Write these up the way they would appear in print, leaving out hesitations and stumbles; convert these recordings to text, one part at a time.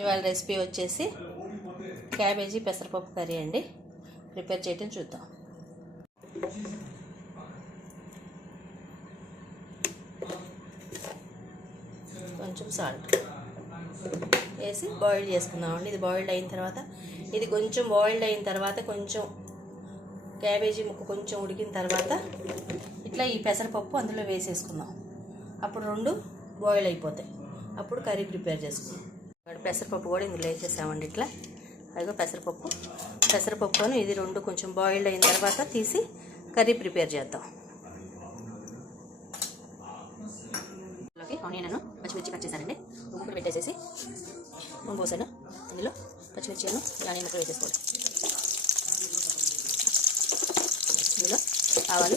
ఇవాళ రెసిపీ వచ్చేసి క్యాబేజీ పెసరపప్పు కర్రీ అండి. ప్రిపేర్ చేయటం చూద్దాం. కొంచెం సాల్ట్ వేసి బాయిల్ చేసుకుందామండి. ఇది బాయిల్డ్ అయిన తర్వాత కొంచెం క్యాబేజీ ముక్క కొంచెం ఉడికిన తర్వాత ఇట్లా ఈ పెసరపప్పు అందులో వేసేసుకుందాం. అప్పుడు రెండు బాయిల్ అయిపోతాయి. అప్పుడు కర్రీ ప్రిపేర్ చేసుకుందాం. పెసరపప్పు కూడా ఇందులో వేసేసామండి. ఇట్లా అదిగో పెసరపప్పును ఇది రెండు కొంచెం బాయిల్డ్ అయిన తర్వాత తీసి కర్రీ ప్రిపేర్ చేద్దాం. ఆనియన్ పచ్చిమిర్చి కట్ చేశానండి. ఉప్పు పెట్టేసేసి నూనె పోసాను. ఇందులో పచ్చిమిర్చి ఆనియన్ ముక్కలు వేసేసుకోండి. ఇందులో ఆవాలు,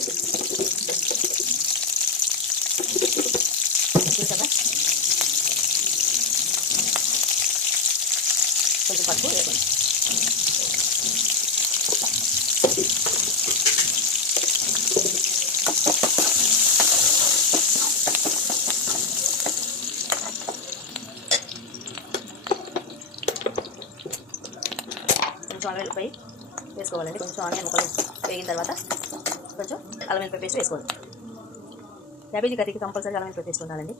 జీలకర్ర, కొంచెం పసుపు వేసుకోండి. కొంచెం అల్లం వెల్లిపాయ వేసుకోవాలండి. కొంచెం ఆనియన్ ముక్కలు వేగిన తర్వాత కొంచెం అల్లం వెల్లిపాయ పేస్ట్ వేసుకోండి. క్యాబేజీ కర్రీకి కంపల్సరీ అల్లం వెల్లిపాయ పేస్ట్ ఉండాలండి.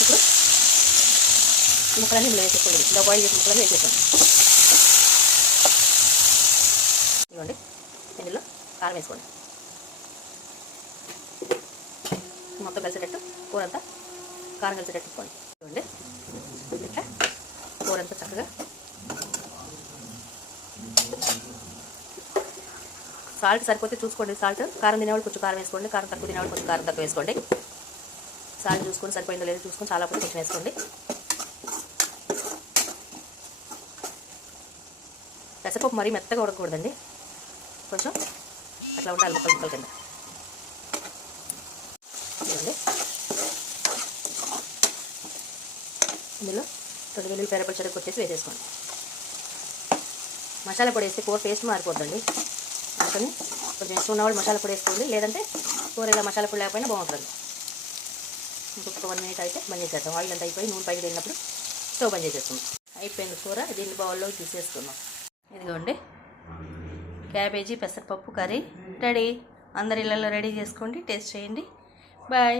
ఇప్పుడు ముక్కలన్నీ ఇందులో వేసేసుకోండి. ఇలా బాయిల్ చేసిన ముక్కలన్నీ వేసేసుకోండి. ఇవ్వండి. ఇందులో కారం వేసుకోండి. మొత్తం కలిసేటట్టు కూరంతా కారం కలిసేటట్టు ఇవ్వండి. ఇవ్వండి. ఇట్లా కూరంతా చక్కగా సాల్ట్ సరిపోతే చూసుకోండి. సాల్ట్ కారం తినేవాళ్ళు కొంచెం కారం వేసుకోండి. కారం తక్కువ తినేవాళ్ళు కొంచెం కారం తక్కువ వేసుకోండి. సాల్ట్ చూసుకొని సరిపోయిందో లేదో చూసుకొని చాలా పోతే కొంచెం వేసుకోండి. పెసరపప్పు మరీ మెత్తగా ఉడకకూడదండి. కొంచెం అట్లా ఉండాలి ముక్కల కింద. ఇవ్వండి. ఇందులో 2 వెల్లుల్లి పేరపల్లి చెరకు వచ్చేసి వేసేసుకోండి. మసాలా పొడి వేస్తే కూర టేస్ట్ మారిపోద్దండి. అందుకని కొంచెం ఇష్టం ఉన్నవాళ్ళు మసాలా పొడి వేసుకోండి. లేదంటే కూర ఇలా మసాలా పొడి లేకపోయినా బాగుంటుంది. ఇంకొక 1 మినిట్ అయితే బంద్ చేసేద్దాం. ఆయిల్ అంతా అయిపోయి నూనె పైకి వెళ్ళినప్పుడు స్టవ్ బంద్ చేసేసుకుందాం. అయిపోయింది కూర. దీన్ని బౌల్లో తీసేసుకుందాం. ఇదిగోండి క్యాబేజీ పెసరపప్పు కర్రీ రెడీ. అందరి ఇళ్ళల్లో రెడీ చేసుకోండి. టేస్ట్ చేయండి. బాయ్.